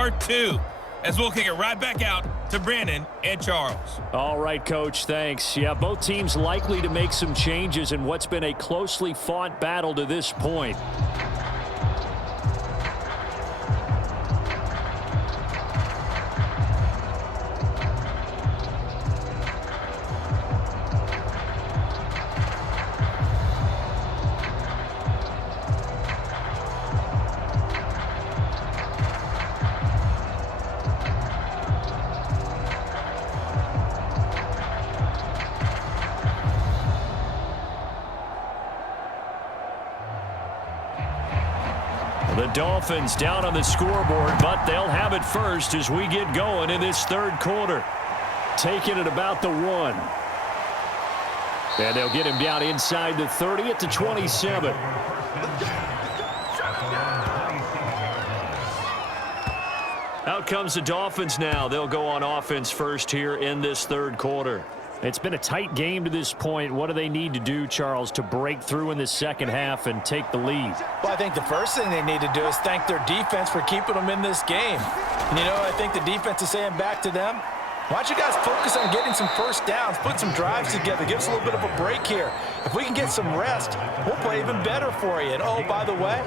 are two, as we'll kick it right back out to Brandon and Charles. All right, Coach, thanks. Yeah, both teams likely to make some changes in what's been a closely fought battle to this point. The Dolphins down on the scoreboard, but they'll have it first as we get going in this third quarter. Taking it about the 1. And they'll get him down inside the 30 at the 27. Out comes the Dolphins now. They'll go on offense first here in this third quarter. It's been a tight game to this point. What do they need to do, Charles, to break through in the second half and take the lead? Well, I think the first thing they need to do is thank their defense for keeping them in this game. And, you know, I think the defense is saying back to them, why don't you guys focus on getting some first downs, put some drives together, give us a little bit of a break here. If we can get some rest, we'll play even better for you. And, oh, by the way,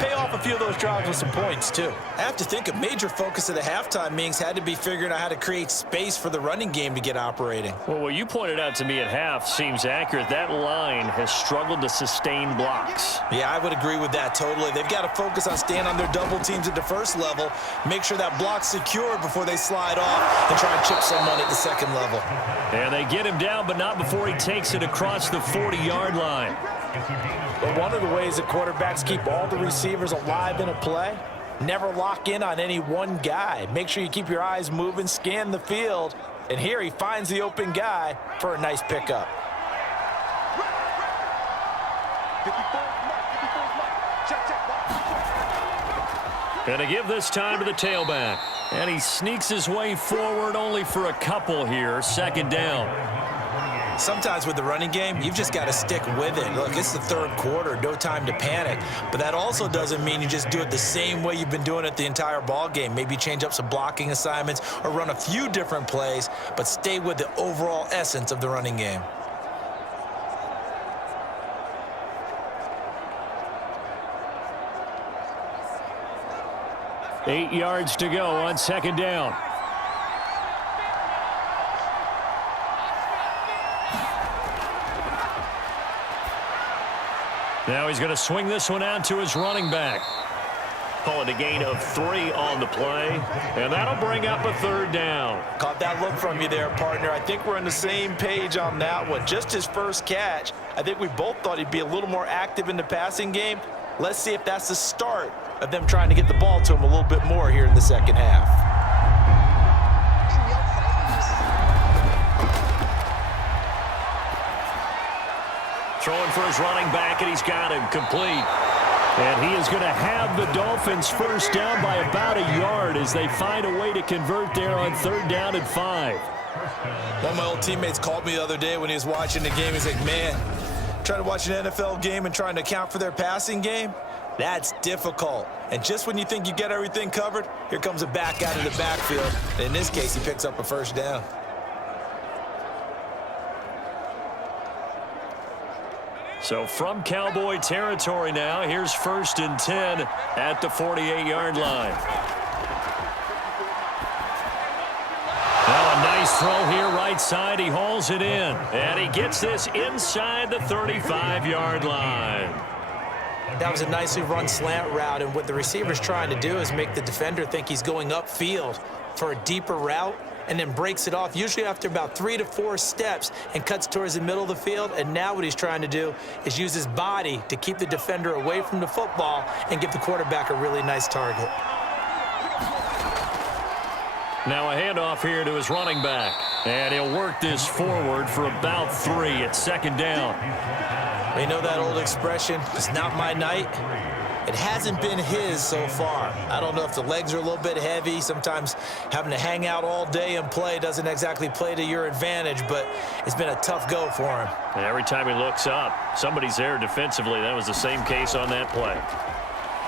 pay off a few of those drives with some points, too. I have to think a major focus of the halftime meetings had to be figuring out how to create space for the running game to get operating. Well, what you pointed out to me at half seems accurate. That line has struggled to sustain blocks. Yeah, I would agree with that totally. They've got to focus on staying on their double teams at the first level, make sure that block's secure before they slide off and try and chip someone at the second level. And they get him down, but not before he takes it across the 40-yard line. But one of the ways that quarterbacks keep all the receivers alive in a play, never lock in on any one guy. Make sure you keep your eyes moving, scan the field. And here he finds the open guy for a nice pickup. And to give this time to the tailback. And he sneaks his way forward only for a couple here. Second down. Sometimes with the running game, you've just got to stick with it. Look, it's the third quarter, no time to panic. But that also doesn't mean you just do it the same way you've been doing it the entire ball game. Maybe change up some blocking assignments or run a few different plays, but stay with the overall essence of the running game. Eight yards to go on second down. Now he's going to swing this one out to his running back. Call it a gain of 3 on the play, and that'll bring up a third down. Caught that look from you there, partner. I think we're on the same page on that one. Just his first catch. I think we both thought he'd be a little more active in the passing game. Let's see if that's the start of them trying to get the ball to him a little bit more here in the second half. Throwing for his running back, and he's got him complete. And he is going to have the Dolphins first down by about a yard as they find a way to convert there on third down and 5. One of my old teammates called me the other day when he was watching the game. He's like, man, trying to watch an NFL game and trying to account for their passing game, that's difficult. And just when you think you get everything covered, here comes a back out of the backfield. And in this case, he picks up a first down. So from Cowboy territory now, here's 1st and 10 at the 48-yard line. Now a nice throw here right side. He hauls it in. And he gets this inside the 35-yard line. That was a nicely run slant route, and what the receiver's trying to do is make the defender think he's going upfield for a deeper route, and then breaks it off, usually after about 3 to 4 steps, and cuts towards the middle of the field. And now what he's trying to do is use his body to keep the defender away from the football and give the quarterback a really nice target. Now a handoff here to his running back. And he'll work this forward for about 3 at second down. You know that old expression, it's not my night? It hasn't been his so far. I don't know if the legs are a little bit heavy. Sometimes having to hang out all day and play doesn't exactly play to your advantage, but it's been a tough go for him. And every time he looks up, somebody's there defensively. That was the same case on that play.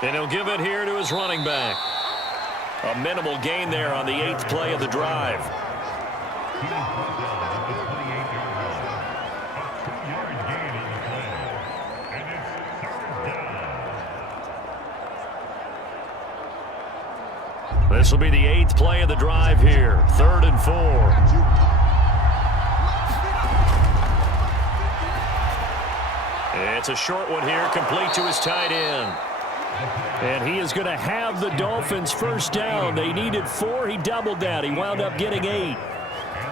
And he'll give it here to his running back. A minimal gain there on the 8th play of the drive. This will be the 8th play of the drive here. 3rd and 4. It's a short one here, complete to his tight end. And he is going to have the Dolphins first down. They needed 4. He doubled that. He wound up getting 8.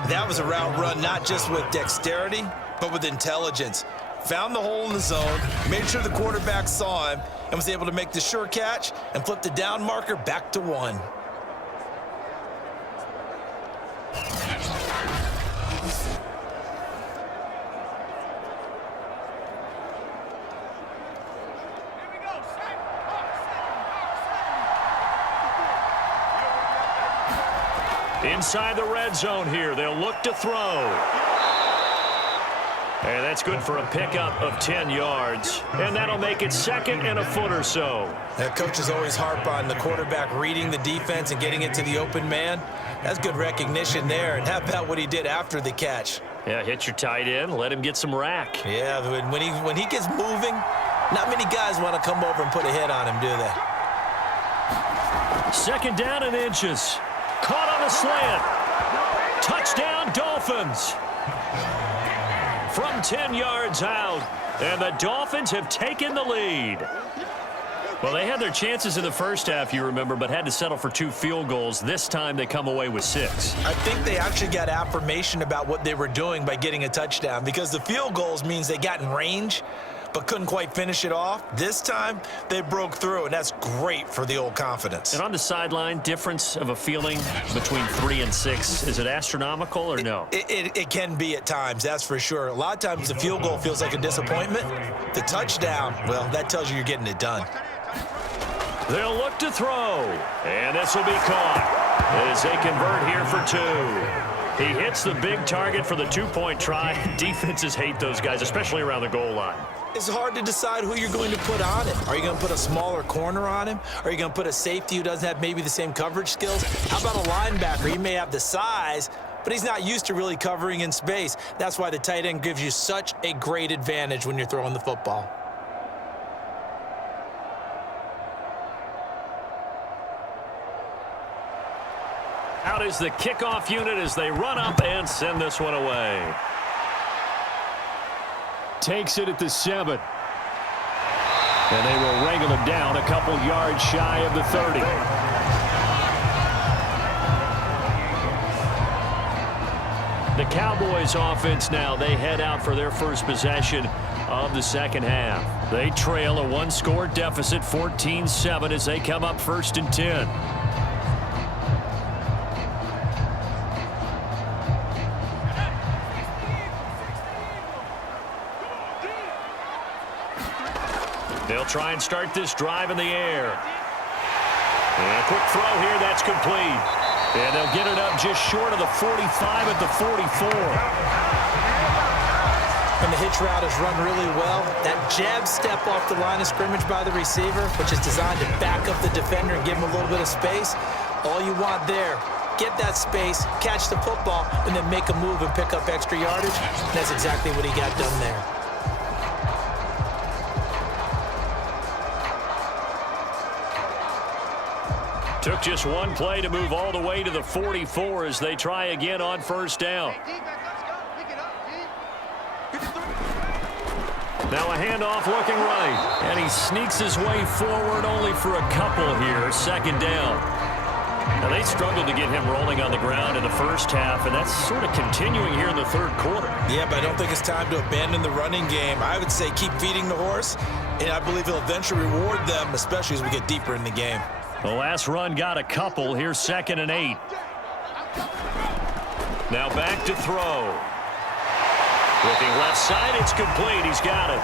That was a route run not just with dexterity, but with intelligence. Found the hole in the zone, made sure the quarterback saw him, and was able to make the sure catch and flip the down marker back to 1. Inside the red zone here, they'll look to throw. And that's good for a pickup of 10 yards. And that'll make it 2nd and a foot or so. That coaches always harp on the quarterback reading the defense and getting it to the open man. That's good recognition there. And how about what he did after the catch? Yeah, hit your tight end, let him get some rack. Yeah, when he gets moving, not many guys want to come over and put a hit on him, do they? 2nd down and inches. Caught on a slant. Touchdown, Dolphins. From 10 yards out. And the Dolphins have taken the lead. Well, they had their chances in the first half, you remember, but had to settle for 2 field goals. This time they come away with 6. I think they actually got affirmation about what they were doing by getting a touchdown, because the field goals means they got in range but couldn't quite finish it off. This time, they broke through, and that's great for the old confidence. And on the sideline, difference of a feeling between 3 and 6, is it astronomical or no? It can be at times, that's for sure. A lot of times the field goal feels like a disappointment. The touchdown, well, that tells you you're getting it done. They'll look to throw, and this will be caught as they convert here for 2. He hits the big target for the 2-point try. Defenses hate those guys, especially around the goal line. It's hard to decide who you're going to put on him. Are you going to put a smaller corner on him? Are you going to put a safety who doesn't have maybe the same coverage skills? How about a linebacker? He may have the size, but he's not used to really covering in space. That's why the tight end gives you such a great advantage when you're throwing the football. Out is the kickoff unit as they run up and send this one away. Takes it at the 7. And they will wrangle him down a couple yards shy of the 30. The Cowboys offense now, they head out for their first possession of the second half. They trail a 1-score deficit, 14-7, as they come up 1st and 10. They'll try and start this drive in the air. And a quick throw here, that's complete. And they'll get it up just short of the 45 at the 44. And the hitch route is run really well. That jab step off the line of scrimmage by the receiver, which is designed to back up the defender and give him a little bit of space. All you want there, get that space, catch the football, and then make a move and pick up extra yardage. And that's exactly what he got done there. Took just one play to move all the way to the 44 as they try again on 1st down. Now a handoff looking right, and he sneaks his way forward only for a couple here. 2nd down. Now they struggled to get him rolling on the ground in the first half, and that's sort of continuing here in the 3rd quarter. Yeah, but I don't think it's time to abandon the running game. I would say keep feeding the horse, and I believe he'll eventually reward them, especially as we get deeper in the game. The last run got a couple. Here's 2nd and 8. Now back to throw. Looking left side, it's complete. He's got it.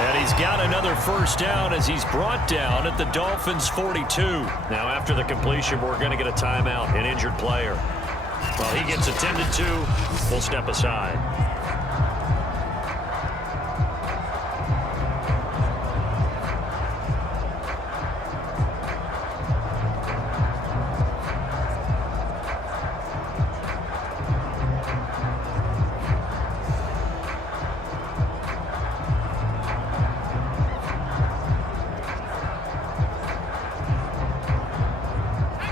And he's got another 1st down as he's brought down at the Dolphins' 42. Now after the completion, we're going to get a timeout, an injured player. While he gets attended to, we'll step aside.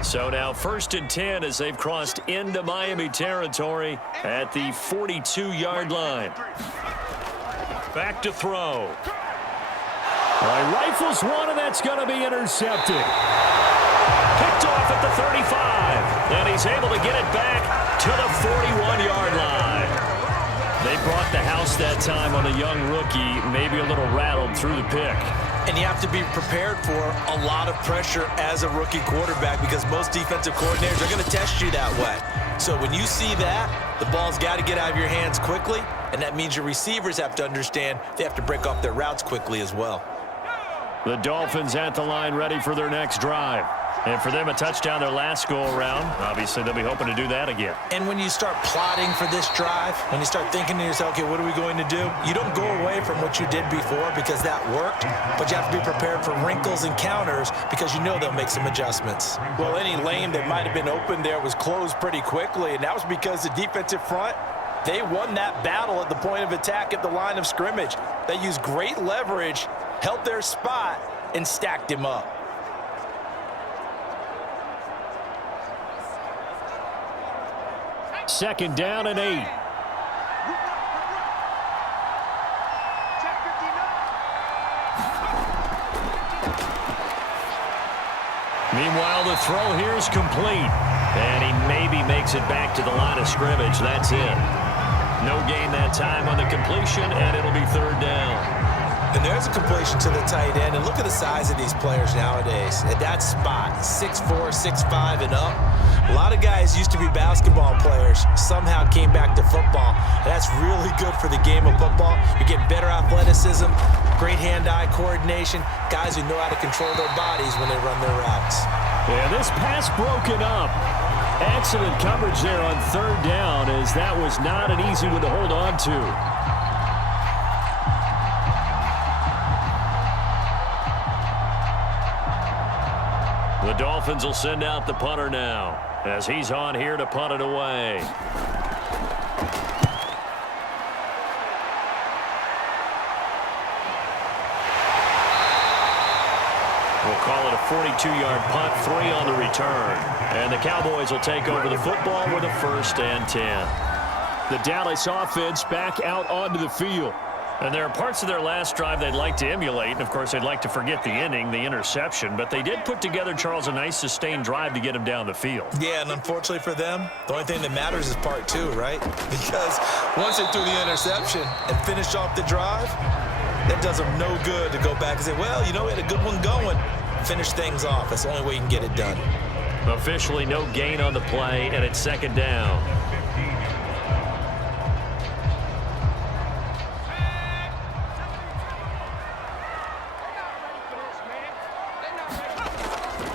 So now 1st and 10 as they've crossed into Miami territory at the 42-yard line. Back to throw. Rifles one, and that's going to be intercepted. Picked off at the 35. And he's able to get it back to the 41-yard line. They brought the house that time on the young rookie, maybe a little rattled through the pick. And you have to be prepared for a lot of pressure as a rookie quarterback because most defensive coordinators are going to test you that way. So when you see that, the ball's got to get out of your hands quickly, and that means your receivers have to understand they have to break off their routes quickly as well. The Dolphins at the line ready for their next drive. And for them, a touchdown their last go-around. Obviously, they'll be hoping to do that again. And when you start plotting for this drive, when you start thinking to yourself, okay, what are we going to do? You don't go away from what you did before because that worked, but you have to be prepared for wrinkles and counters because you know they'll make some adjustments. Well, any lane that might have been open there was closed pretty quickly, and that was because the defensive front, they won that battle at the point of attack at the line of scrimmage. They used great leverage, held their spot, and stacked him up. Second down and 8. Meanwhile, the throw here is complete. And he maybe makes it back to the line of scrimmage. That's it. No gain that time on the completion, and it'll be 3rd down. And there's a completion to the tight end. And look at the size of these players nowadays. At that spot, 6'4", 6'5", and up. A lot of guys used to be basketball players, somehow came back to football. And that's really good for the game of football. You're getting better athleticism, great hand-eye coordination, guys who know how to control their bodies when they run their routes. Yeah, this pass broken up. Excellent coverage there on 3rd down, as that was not an easy one to hold on to. The Dolphins will send out the punter now, as he's on here to punt it away. We'll call it a 42-yard punt, 3 on the return. And the Cowboys will take over the football with a 1st and 10. The Dallas offense back out onto the field. And there are parts of their last drive they'd like to emulate. And, of course, they'd like to forget the inning, the interception. But they did put together, Charles, a nice sustained drive to get him down the field. Yeah, and unfortunately for them, the only thing that matters is part 2, right? Because once they threw the interception and finished off the drive, that does them no good to go back and say, well, you know, we had a good one going. Finish things off. That's the only way you can get it done. Officially no gain on the play, and it's 2nd down.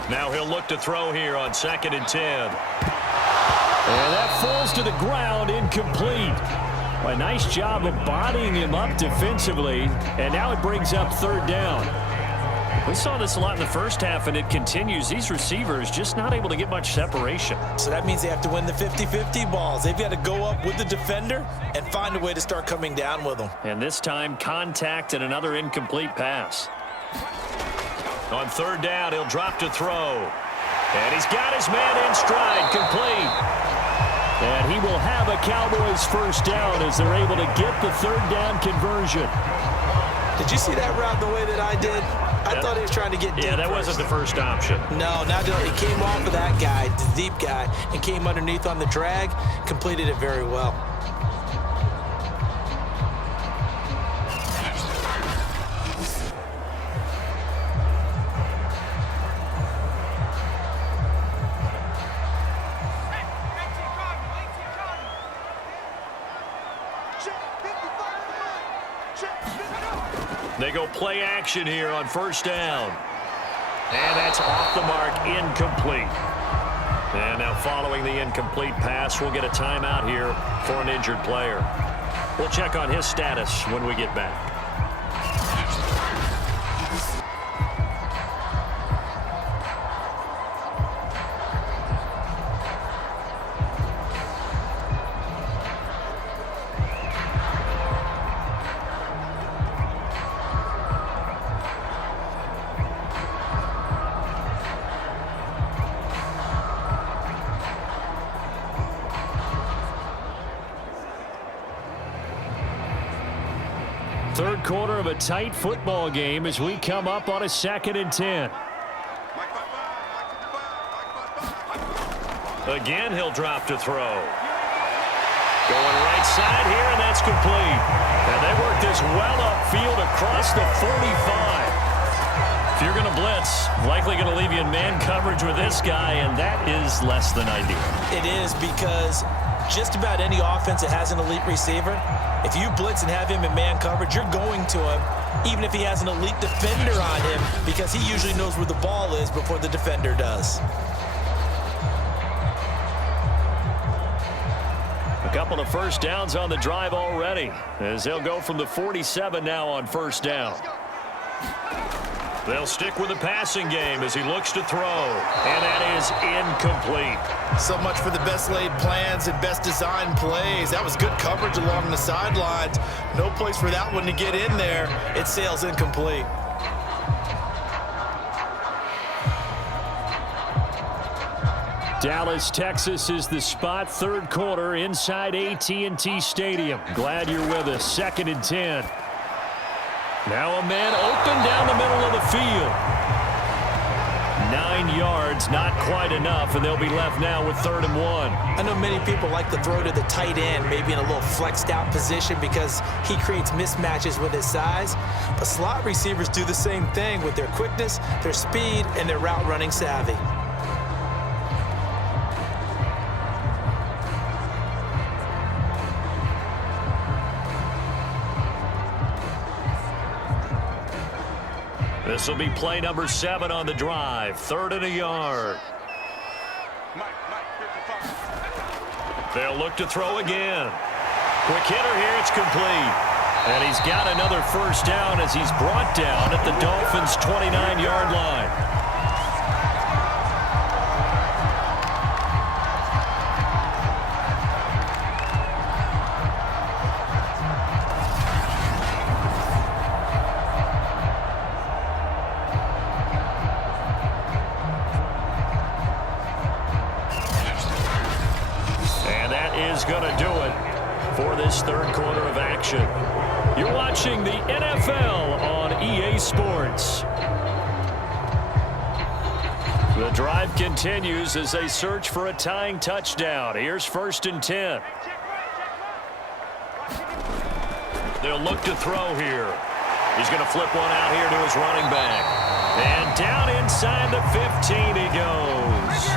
Now he'll look to throw here on 2nd and 10. And that falls to the ground, incomplete. A nice job of bodying him up defensively, and now it brings up 3rd down. We saw this a lot in the first half, and it continues. These receivers just not able to get much separation. So that means they have to win the 50-50 balls. They've got to go up with the defender and find a way to start coming down with them. And this time, contact and another incomplete pass. On 3rd down, he'll drop to throw. And he's got his man in stride, complete. And he will have a Cowboys 1st down as they're able to get the 3rd down conversion. Did you see that route the way that I did? I thought he was trying to get deep. Yeah, that wasn't the first option. No, not he came off of that guy, the deep guy, and came underneath on the drag, completed it very well. They go play action here on 1st down. And that's off the mark, incomplete. And now following the incomplete pass, we'll get a timeout here for an injured player. We'll check on his status when we get back. third quarter of a tight football game as we come up on a 2nd and 10. Again, he'll drop to throw. Going right side here, and that's complete. And they work this well upfield across the 45. If you're going to blitz, likely going to leave you in man coverage with this guy, and that is less than ideal. It is, because just about any offense that has an elite receiver, if you blitz and have him in man coverage, you're going to him, even if he has an elite defender on him, because he usually knows where the ball is before the defender does. A couple of first downs on the drive already, as they'll go from the 47 now on first down. They'll stick with the passing game as he looks to throw, and that is incomplete. So much for the best laid plans and best designed plays. That was good coverage along the sidelines. No place for that one to get in there. It sails incomplete. Dallas, Texas is the spot, third quarter inside AT&T Stadium. Glad you're with us. 2nd and 10. Now a man open down the middle of the field. 9 yards, not quite enough, and they'll be left now with 3rd and 1. I know many people like to throw to the tight end, maybe in a little flexed out position because he creates mismatches with his size. But slot receivers do the same thing with their quickness, their speed, and their route running savvy. This will be play number 7 on the drive. 3rd and a yard. They'll look to throw again. Quick hitter here. It's complete. And he's got another first down as he's brought down at the Dolphins' 29-yard line. Going to do it for this third quarter of action. You're watching the NFL on EA Sports. The drive continues as they search for a tying touchdown. Here's 1st and 10. They'll look to throw here. He's going to flip one out here to his running back. And down inside the 15 he goes.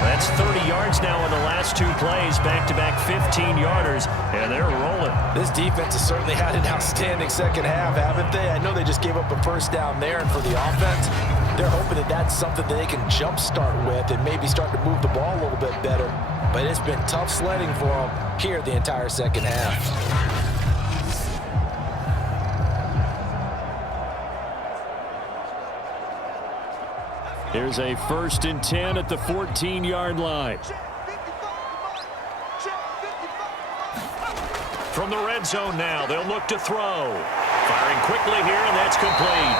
That's 30 yards now in the last 2 plays, back-to-back 15-yarders, and they're rolling. This defense has certainly had an outstanding second half, haven't they? I know they just gave up a first down there, and for the offense, they're hoping that that's something that they can jumpstart with and maybe start to move the ball a little bit better. But it's been tough sledding for them here the entire second half. Here's a 1st and 10 at the 14-yard line. From the red zone now, they'll look to throw. Firing quickly here, and that's complete.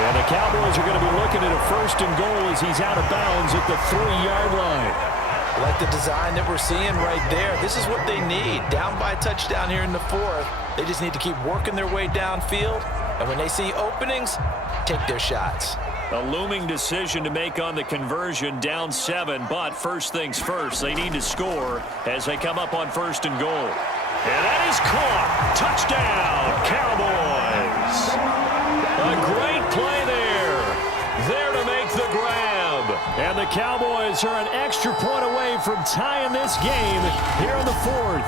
And the Cowboys are going to be looking at a 1st and goal as he's out of bounds at the 3-yard line. I like the design that we're seeing right there. This is what they need. Down by a touchdown here in the 4th. They just need to keep working their way downfield. And when they see openings, take their shots. A looming decision to make on the conversion, down 7, but first things first, they need to score as they come up on 1st and goal. And that is caught. Touchdown, Cowboys. A great play there to make the grab. And the Cowboys are an extra point away from tying this game here in the 4th.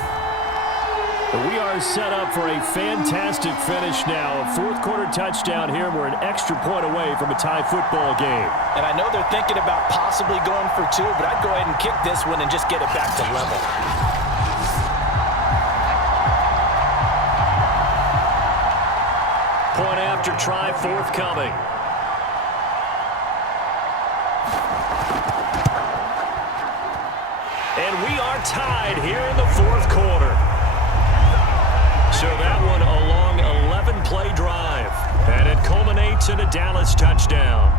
We are set up for a fantastic finish now. A 4th quarter touchdown here. We're an extra point away from a tie football game. And I know they're thinking about possibly going for 2, but I'd go ahead and kick this one and just get it back to level. Point after try forthcoming. And we are tied here in the 4th quarter. So that one a long 11-play drive, and it culminates in a Dallas touchdown.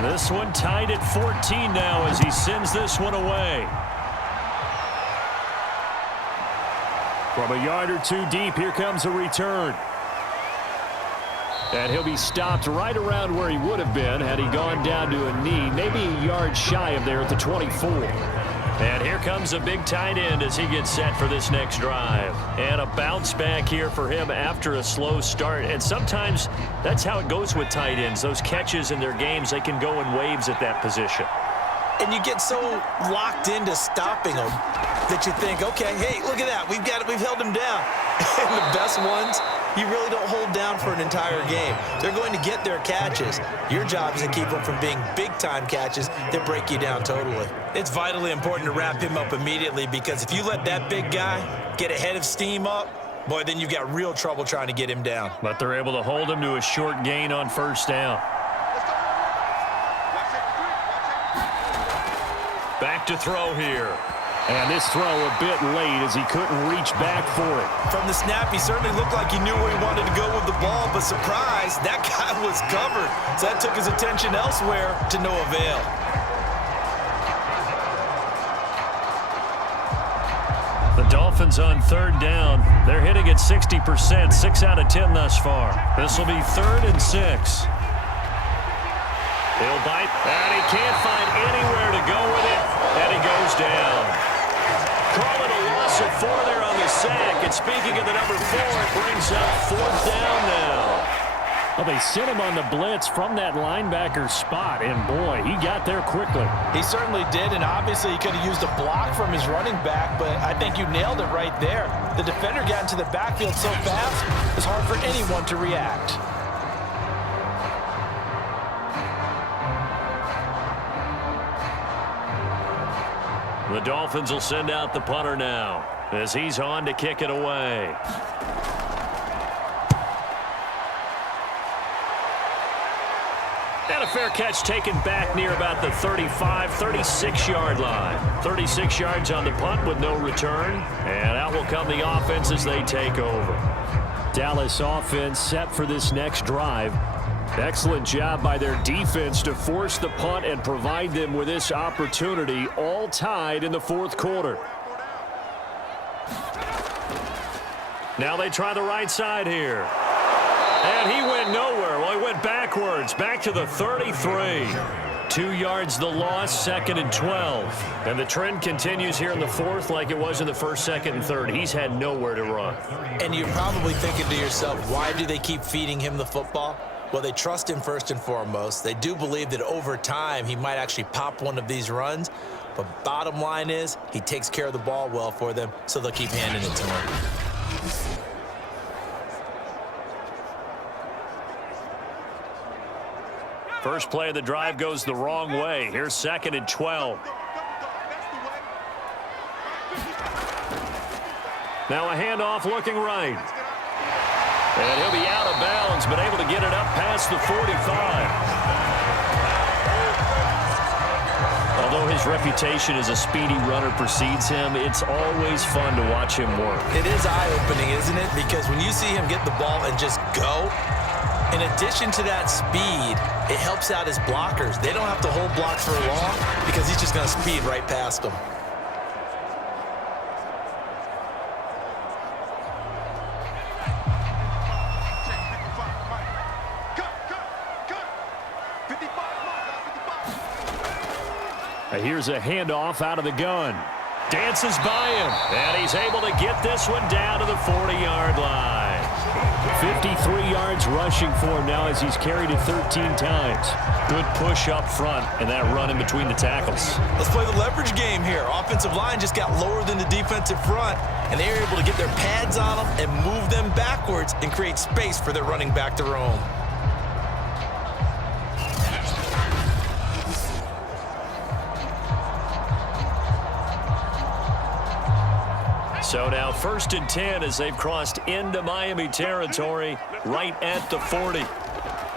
This one tied at 14 now as he sends this one away. From a yard or two deep, here comes a return. And he'll be stopped right around where he would have been had he gone down to a knee, maybe a yard shy of there at the 24. And here comes a big tight end as he gets set for this next drive. And a bounce back here for him after a slow start. And sometimes that's how it goes with tight ends. Those catches in their games, they can go in waves at that position. And you get so locked into stopping them that you think, okay, hey, look at that. We've held him down. And the best ones, you really don't hold down for an entire game. They're going to get their catches. Your job is to keep them from being big-time catches that break you down totally. It's vitally important to wrap him up immediately because if you let that big guy get ahead of steam up, boy, then you've got real trouble trying to get him down. But they're able to hold him to a short gain on first down. Back to throw here. And this throw a bit late as he couldn't reach back for it. From the snap, he certainly looked like he knew where he wanted to go with the ball, but surprise, that guy was covered. So that took his attention elsewhere to no avail. The Dolphins on third down. They're hitting at 60%, 6 out of 10 thus far. This will be 3rd and 6. He'll bite, and he can't find anywhere to go with it, and he goes down. Call it a loss of 4 there on the sack. And speaking of the number 4, it brings up 4th down now. Well, they sent him on the blitz from that linebacker spot, and boy, he got there quickly. He certainly did, and obviously he could have used a block from his running back, but I think you nailed it right there. The defender got into the backfield so fast, it's hard for anyone to react. The Dolphins will send out the punter now as he's on to kick it away. And a fair catch taken back near about the 35, 36-yard line. 36 yards on the punt with no return. And out will come the offense as they take over. Dallas offense set for this next drive. Excellent job by their defense to force the punt and provide them with this opportunity, all tied in the 4th quarter. Now they try the right side here. And he went nowhere. Well, he went backwards, back to the 33. 2 yards the loss, 2nd and 12. And the trend continues here in the 4th like it was in the 1st, 2nd, and 3rd. He's had nowhere to run. And you're probably thinking to yourself, why do they keep feeding him the football? Well, they trust him first and foremost. They do believe that over time he might actually pop one of these runs. But bottom line is he takes care of the ball well for them, so they'll keep handing it to him. First play of the drive goes the wrong way. Here's 2nd and 12. Now a handoff looking right. And he'll be out of bounds, but able to get it up past the 45. Although his reputation as a speedy runner precedes him, it's always fun to watch him work. It is eye-opening, isn't it? Because when you see him get the ball and just go, in addition to that speed, it helps out his blockers. They don't have to hold blocks for long because he's just going to speed right past them. Here's a handoff out of the gun. Dances by him, and he's able to get this one down to the 40-yard line. 53 yards rushing for him now as he's carried it 13 times. Good push up front and that run in between the tackles. Let's play the leverage game here. Offensive line just got lower than the defensive front, and they were able to get their pads on them and move them backwards and create space for their running back to roam. So now 1st and 10 as they've crossed into Miami territory right at the 40.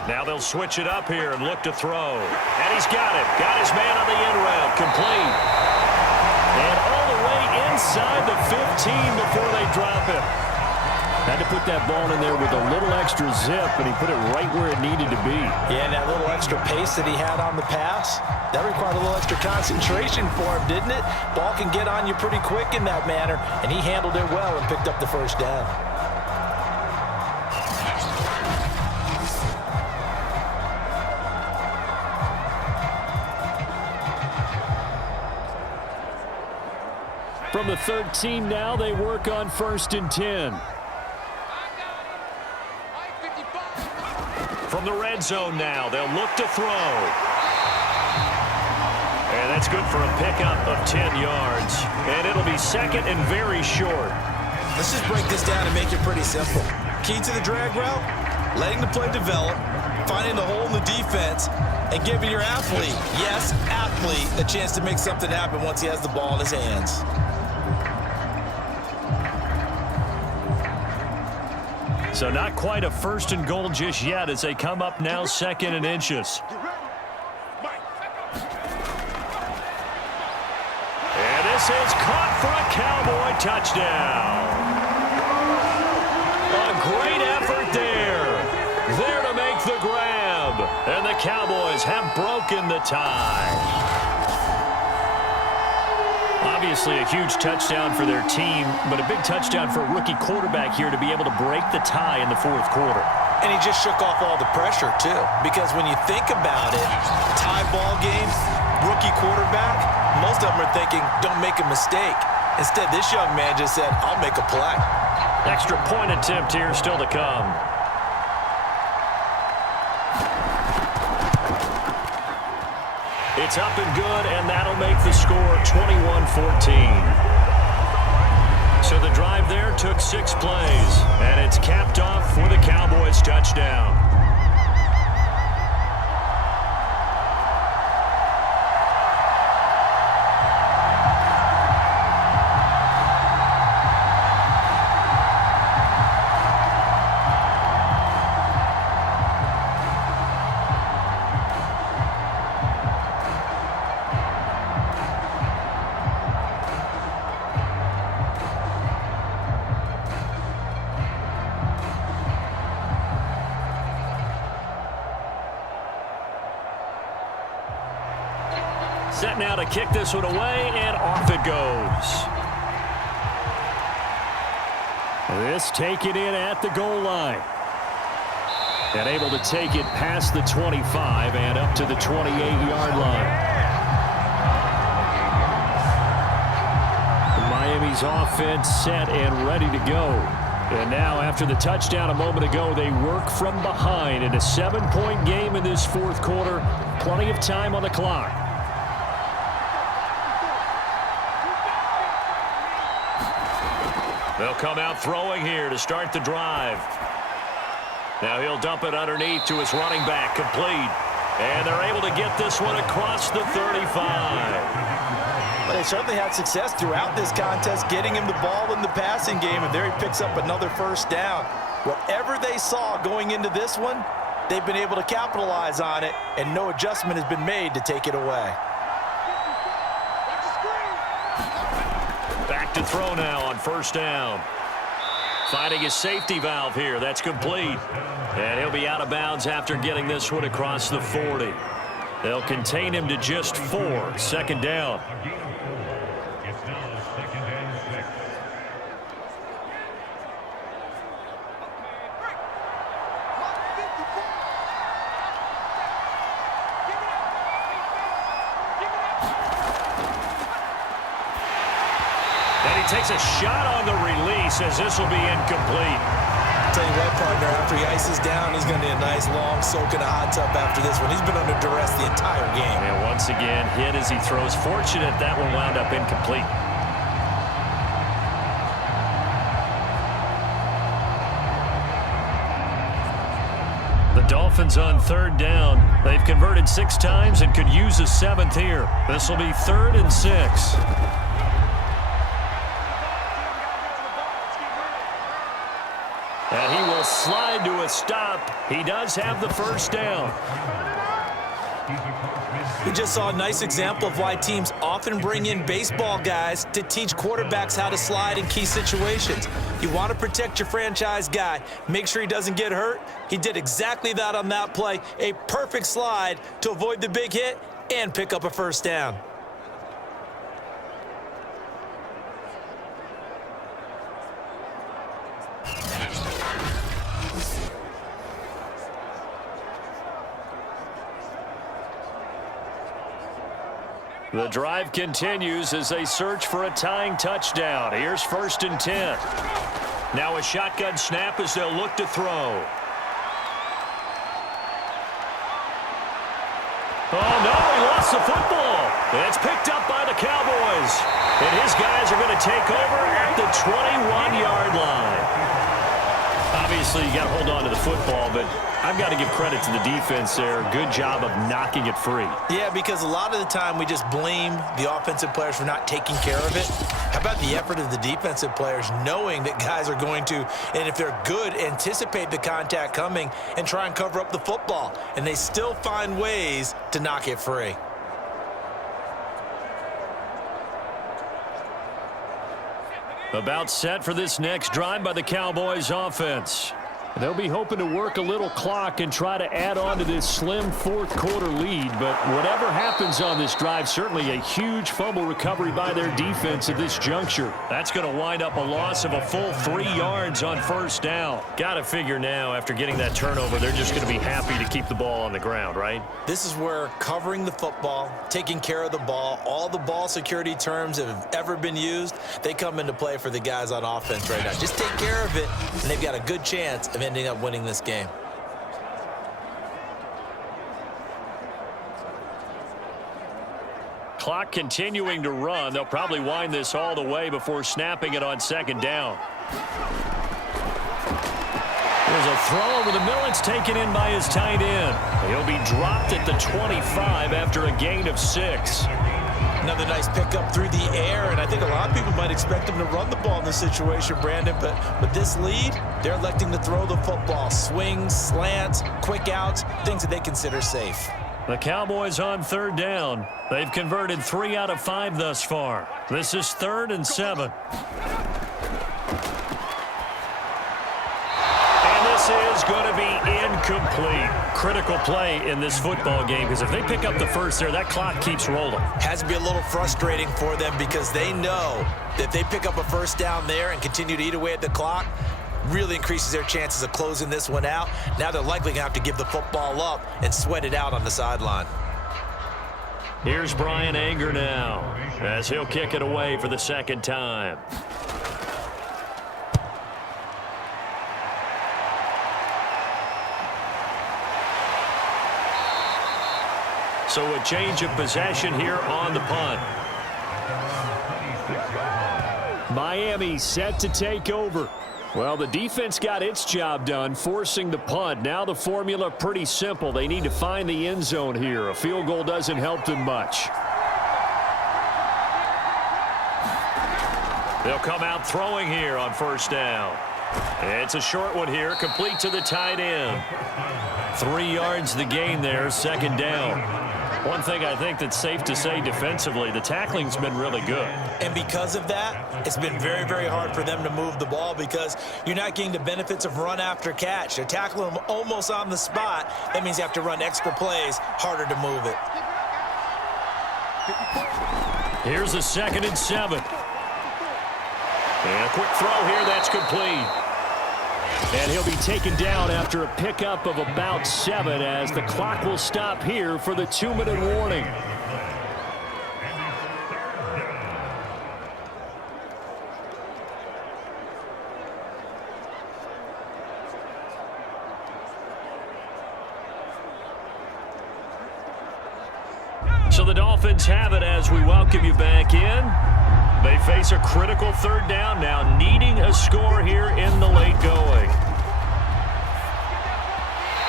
Now they'll switch it up here and look to throw. And he's got it. Got his man on the end route. Complete. And all the way inside the 15 before they drop him. Had to put that ball in there with a little extra zip, and he put it right where it needed to be. Yeah, and that little extra pace that he had on the pass, that required a little extra concentration for him, didn't it? Ball can get on you pretty quick in that manner, and he handled it well and picked up the first down. From the 13 now, they work on 1st and 10. From the red zone now, they'll look to throw. And that's good for a pickup of 10 yards. And it'll be 2nd and very short. Let's just break this down and make it pretty simple. Key to the drag route, letting the play develop, finding the hole in the defense, and giving your athlete, yes, athlete, a chance to make something happen once he has the ball in his hands. So not quite a 1st and goal just yet as they come up now 2nd and inches. And this is caught for a Cowboy touchdown. A great effort there. There to make the grab. And the Cowboys have broken the tie. Obviously a huge touchdown for their team, but a big touchdown for a rookie quarterback here to be able to break the tie in the 4th quarter. And he just shook off all the pressure, too. Because when you think about it, tie ball game, rookie quarterback, most of them are thinking, don't make a mistake. Instead, this young man just said, I'll make a play. Extra point attempt here still to come. It's up and good, and that'll make the score 21-14. So the drive there took 6 plays, and it's capped off for the Cowboys touchdown. Set now to kick this one away, and off it goes. This taken in at the goal line. And able to take it past the 25 and up to the 28-yard line. Miami's offense set and ready to go. And now, after the touchdown a moment ago, they work from behind in a 7-point game in this 4th quarter. Plenty of time on the clock. They'll come out throwing here to start the drive. Now he'll dump it underneath to his running back, complete. And they're able to get this one across the 35. But they certainly had success throughout this contest, getting him the ball in the passing game, and there he picks up another first down. Whatever they saw going into this one, they've been able to capitalize on it, and no adjustment has been made to take it away. Back to throw now on 1st down. Finding his safety valve here. That's complete. And he'll be out of bounds after getting this one across the 40. They'll contain him to just 4. 2nd down. Takes a shot on the release as this will be incomplete. I'll tell you what, partner, after he ices down, he's going to need a nice long soak in a hot tub after this one. He's been under duress the entire game. And once again, hit as he throws. Fortunate that one wound up incomplete. The Dolphins on 3rd down. They've converted 6 times and could use a 7th here. This will be 3rd and 6. And he will slide to a stop. He does have the first down. We just saw a nice example of why teams often bring in baseball guys to teach quarterbacks how to slide in key situations. You want to protect your franchise guy. Make sure he doesn't get hurt. He did exactly that on that play. A perfect slide to avoid the big hit and pick up a first down. The drive continues as they search for a tying touchdown. Here's 1st and 10. Now a shotgun snap as they'll look to throw. Oh, no, he lost the football. It's picked up by the Cowboys. And his guys are going to take over at the 21-yard line. Obviously, you got to hold on to the football, but I've got to give credit to the defense there. Good job of knocking it free. Yeah, because a lot of the time we just blame the offensive players for not taking care of it. How about the effort of the defensive players knowing that guys are going to, and if they're good, anticipate the contact coming and try and cover up the football. And they still find ways to knock it free. About set for this next drive by the Cowboys offense. They'll be hoping to work a little clock and try to add on to this slim fourth-quarter lead. But whatever happens on this drive, certainly a huge fumble recovery by their defense at this juncture. That's going to wind up a loss of a full 3 yards on first down. Got to figure now, after getting that turnover, they're just going to be happy to keep the ball on the ground, right? This is where covering the football, taking care of the ball, all the ball security terms that have ever been used, they come into play for the guys on offense right now. Just take care of it, and they've got a good chance of ending up winning this game. Clock continuing to run. They'll probably wind this all the way before snapping it on second down. There's a throw over the middle. It's taken in by his tight end. He'll be dropped at the 25 after a gain of 6. Another nice pickup through the air, and I think a lot of people might expect him to run the ball in this situation, Brandon, but with this lead, they're electing to throw the football. Swings, slants, quick outs, things that they consider safe. The Cowboys on third down. They've converted 3 out of 5 thus far. This is 3rd and 7. This is going to be incomplete. Critical play in this football game, because if they pick up the first there, that clock keeps rolling. Has to be a little frustrating for them because they know that if they pick up a first down there and continue to eat away at the clock, really increases their chances of closing this one out. Now they're likely going to have to give the football up and sweat it out on the sideline. Here's Brian Anger now as he'll kick it away for the second time. So a change of possession here on the punt. Miami set to take over. Well, the defense got its job done, forcing the punt. Now the formula pretty simple. They need to find the end zone here. A field goal doesn't help them much. They'll come out throwing here on first down. It's a short one here, complete to the tight end. 3 yards the gain there, second down. One thing I think that's safe to say defensively, the tackling's been really good. And because of that, it's been very, very hard for them to move the ball because you're not getting the benefits of run after catch. They're tackling them almost on the spot. That means you have to run extra plays, harder to move it. Here's a 2nd and 7. And a quick throw here, that's complete. And he'll be taken down after a pickup of about 7 as the clock will stop here for the 2-minute warning. So the Dolphins have it as we welcome you back in. They face a critical third down now, needing a score here in the late going.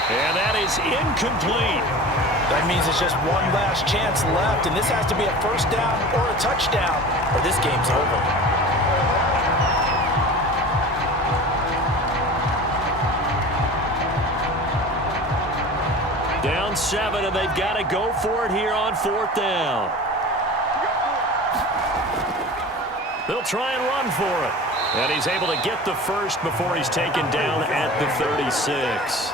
And that is incomplete. That means it's just one last chance left, and this has to be a first down or a touchdown, or this game's over. Down down 7, and they've got to go for it here on 4th down. They'll try and run for it. And he's able to get the first before he's taken down at the 36.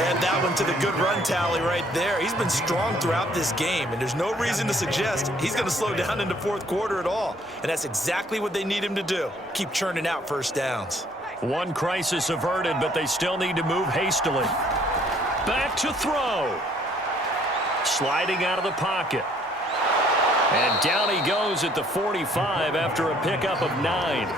And that one to the good run tally right there. He's been strong throughout this game, and there's no reason to suggest he's going to slow down in the fourth quarter at all. And that's exactly what they need him to do. Keep churning out first downs. One crisis averted, but they still need to move hastily. Back to throw. Sliding out of the pocket. And down he goes at the 45 after a pickup of 9.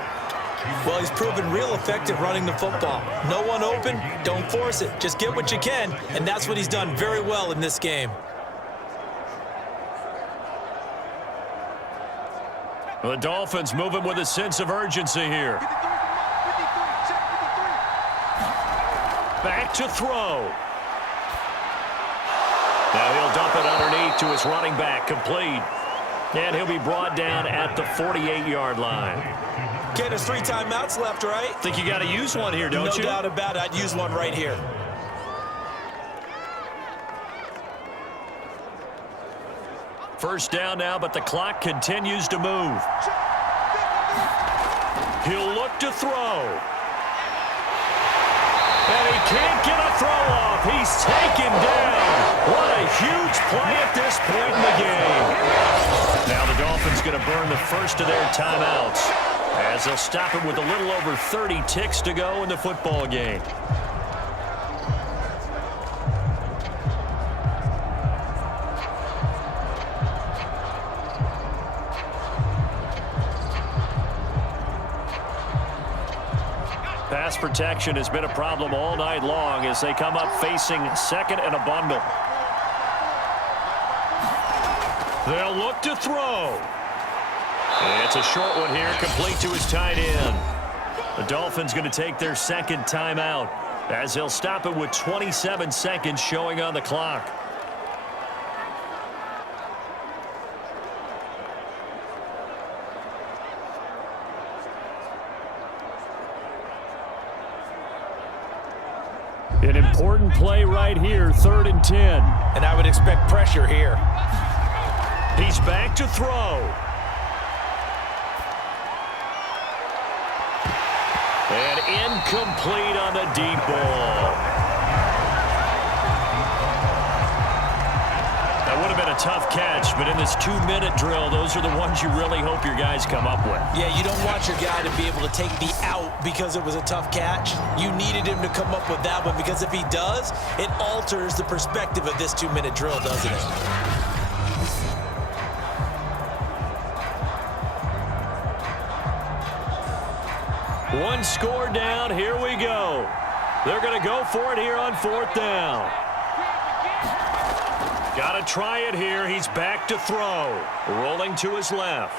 Well, he's proven real effective running the football. No one open, don't force it. Just get what you can, and that's what he's done very well in this game. The Dolphins moving with a sense of urgency here. Back to throw. Now he'll dump it underneath to his running back, complete. And he'll be brought down at the 48-yard line. Okay, there's 3 timeouts left, right? Think you got to use one here, don't you? No doubt about it. I'd use one right here. First down now, but the clock continues to move. He'll look to throw. And he can't get a throw off. He's taken down. What a huge play at this point in the game. Now the Dolphins going to burn the first of their timeouts as they'll stop it with a little over 30 ticks to go in the football game. Pass protection has been a problem all night long as they come up facing second and a bundle. They'll look to throw. It's a short one here, complete to his tight end. The Dolphins going to take their second timeout as they'll stop it with 27 seconds showing on the clock. An important play right here, 3rd and 10. And I would expect pressure here. He's back to throw. And incomplete on the deep ball. That would have been a tough catch, but in this 2-minute drill, those are the ones you really hope your guys come up with. Yeah, you don't want your guy to be able to take the out because it was a tough catch. You needed him to come up with that one because if he does, it alters the perspective of this 2-minute drill, doesn't it? One score down. Here we go. They're going to go for it here on 4th down. Got to try it here. He's back to throw. Rolling to his left.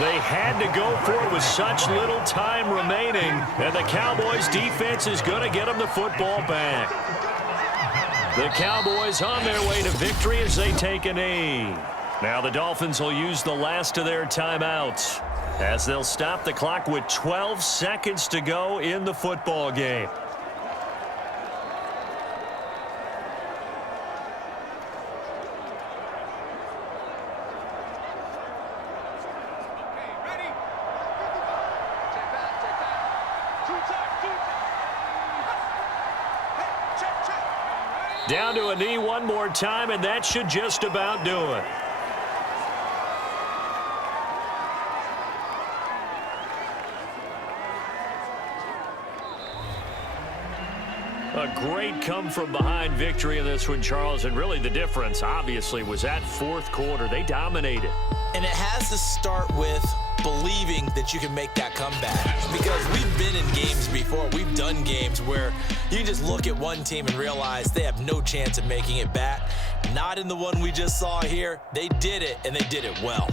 They had to go for it with such little time remaining, and the Cowboys defense is going to get them the football back. The Cowboys on their way to victory as they take a knee. Now the Dolphins will use the last of their timeouts as they'll stop the clock with 12 seconds to go in the football game. Down to a knee one more time, and that should just about do it. A great come-from-behind victory in this one, Charles, and really the difference, obviously, was that 4th quarter. They dominated. And it has to start with believing that you can make that comeback. Because we've been in games before. We've done games where you just look at one team and realize they have no chance of making it back. Not in the one we just saw here. They did it, and they did it well.